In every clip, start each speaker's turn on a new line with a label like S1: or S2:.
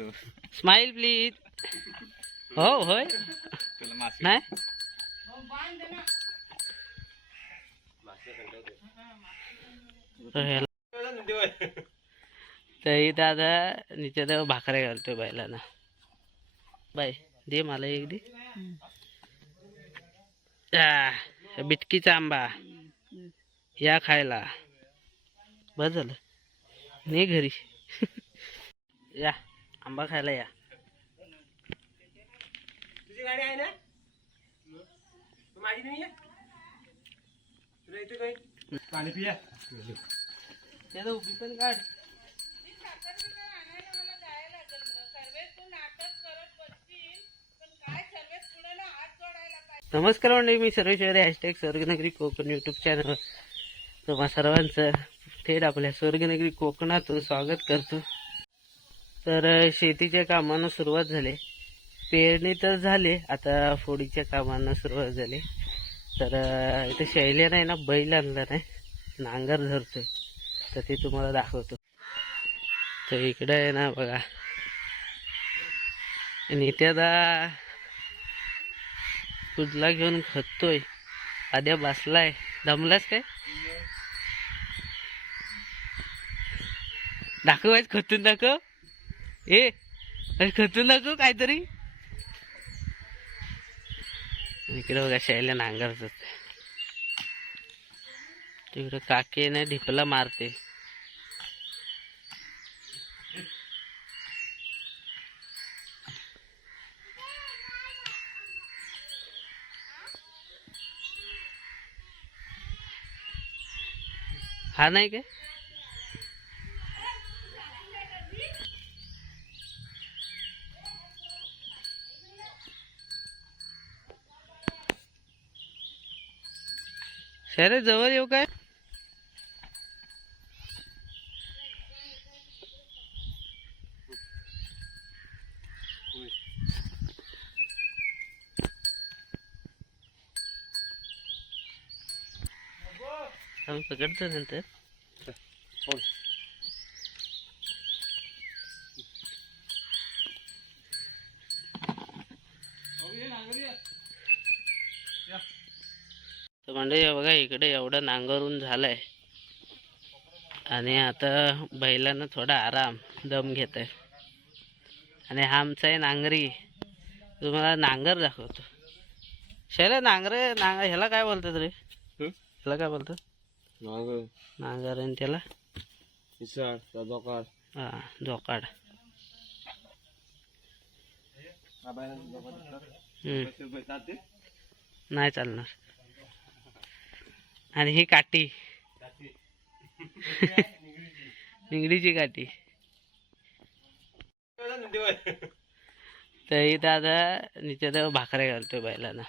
S1: तो.
S2: Smile please हो होय. नाही? तर आता नित्य तर भाकऱ्या घालतोय बैलांना. बाय दे मला एक दे. बिटकीचा आंबा या खायला. बस झालं. नाही घरी. या. आंबा खायला या.
S3: तुझी गाडी आहे ना? माझी नाही आहे? तुला इथे काही पाणी पिया.
S2: त्याला उभी पण काढ. नमस्कार मंडळी मी Sarveshwari hashtag Swarganagari Konkan YouTube channel तुम्हा सर्वांचं थेट आपल्या स्वर्गनगरी कोकणातून स्वागत करतो. तर शेतीच्या कामांना सुरुवात झाली. पेरणी तर झाली आता फोडीच्या कामांना सुरुवात झाली. तर इथे शैल्या नाही ना बैल आणला नाही नांगर धरतोय. तर ते तुम्हाला दाखवतो. तर इकडं आहे ना बघा. नित्यादा कुजला घेऊन खतोय. आद्या बसलाय. दमलाच काय? दाखवायच खतून दाखव. ए आज खतून काहीतरी. इकडे बघा शैल्या नांगरतात तिकडे काके ना ढिपला मारते. हा नाही काय? शहरात जवळ येऊ काय आम्ही पकडतो नंतर Yeah. तर म्हणजे बघा इकडे एवढं नांगरून झालंय. आणि आता बैलांना थोडा आराम दम घेत आहे आणि हा आमचा आहे नांगरी. तुम्हाला नांगर दाखवतो. शैला नांगरे नांगर ह्याला काय बोलतात रे? ह्याला काय बोलतात?
S3: नांगर.
S2: नांगर आणि त्याला?
S3: दोकार
S2: हा जोकाड. नाही चालणार. आणि ही काठी. निगडीची काठी. तर इथं आता नित्य तर भाकऱ्या घालतोय बैलांना.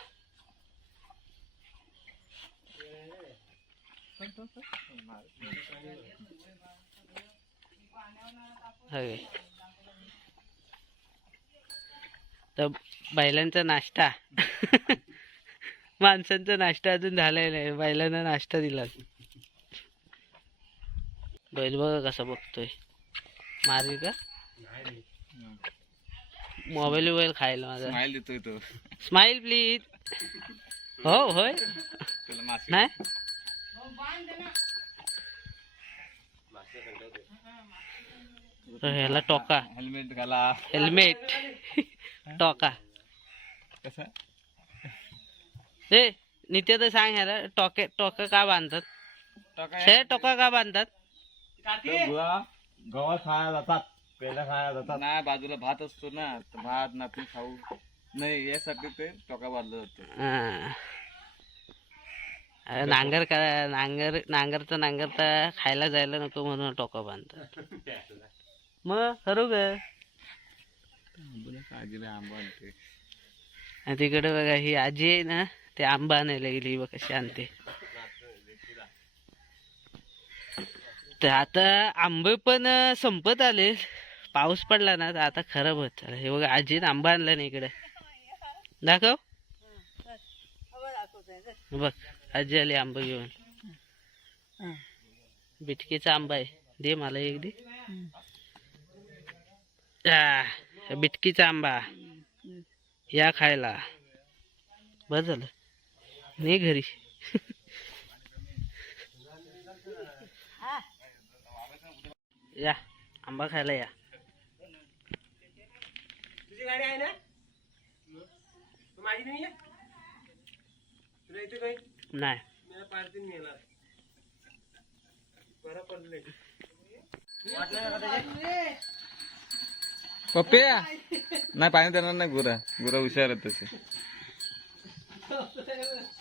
S2: तर बैलांचा नाश्ता. माणसांचा नाश्ता अजून झालाय नाही. बैलांना नाश्ता दिला. बैल बघा कसा बघतोय. मारी का? मोबाईल बिबाईल खायला माझा.
S1: स्माइल देतोय तो.
S2: स्माइल प्लीज हो होय. नाही? ह्याला टोका.
S1: हेल्मेट घाला.
S2: हेल्मेट. टोका.
S1: कसं?
S2: ए नित्य तर सांग ह्याला टोके टोका का बांधतात? शे टोका का बांधतात?
S3: गव्हा खायला जातात पेढा खायला जातात.
S1: नाही बाजूला भात असतो ना तर भात नापून खाऊ. नाही यासाठी ते टोका बांधलं जातं.
S2: हा. अरे नांगर का नांगर नांगरता नांगरता खायला जायला नको म्हणून टोका बांधतात. मग खरू ग.
S1: काजीला आंबा
S2: आणि तिकडे बघा ही आजी आहे ना ते आंबा आणायला गेली बघ कशी आणते तर आता आंबे पण संपत आले. पाऊस पडला ना तर आता खराब होत चाल हे बघा आजीन आंबा आणला नाही इकडे. दाखव. बघ आजी आली आंबा घेऊन. बिटकीचा आंबा आहे. दे मला एक दे बिटकीचा आंबा. या खायला. बरं झालं. नाही घरी. या आंबा खायला या.
S3: तुझी गाडी आहे ना? तू माझी नाही आहे? तुला इथे काही
S2: नाही.
S3: मी पार्टीन नेला बरं पडले
S1: पप्प्या नाही पाणी देणार नाही गुरा. गुरा हुशार आहेत तसे.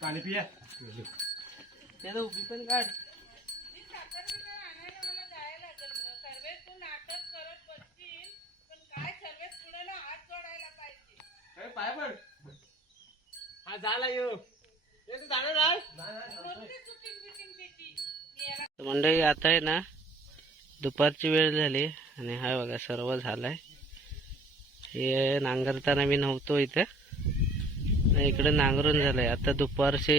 S3: पाणी पिया.
S2: त्याला उभी पण काढ.
S3: अरे पाय पड. हा झाला यो ए तू जाणार आहे
S2: तर मंडळी आता आहे ना दुपारची वेळ झाली आणि हा बघा सर्व झालाय. हे नांगरताना मी नव्हतो इथं. इकडे नांगरून झालंय. आता दुपारचे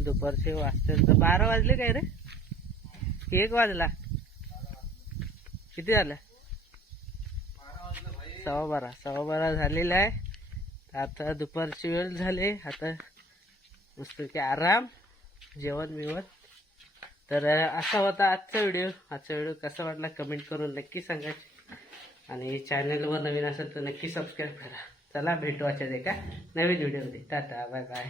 S2: दुपारचे वाजते तर बारा वाजले काय रे? एक वाजला. किती झालं? सव्वा बारा. सव्वा बारा झालेला आहे. आता दुपारची वेळ झाली. आता मस्तपैकी की आराम जेवण बिवण. तर असा होता आजचा व्हिडिओ. आजचा व्हिडिओ कसा वाटला कमेंट करून नक्की सांगा. आणि चॅनलवर नवीन असेल तर नक्की सबस्क्राईब करा. चला भेटू आजच्या एका नवीन व्हिडिओमध्ये. Tata bye bye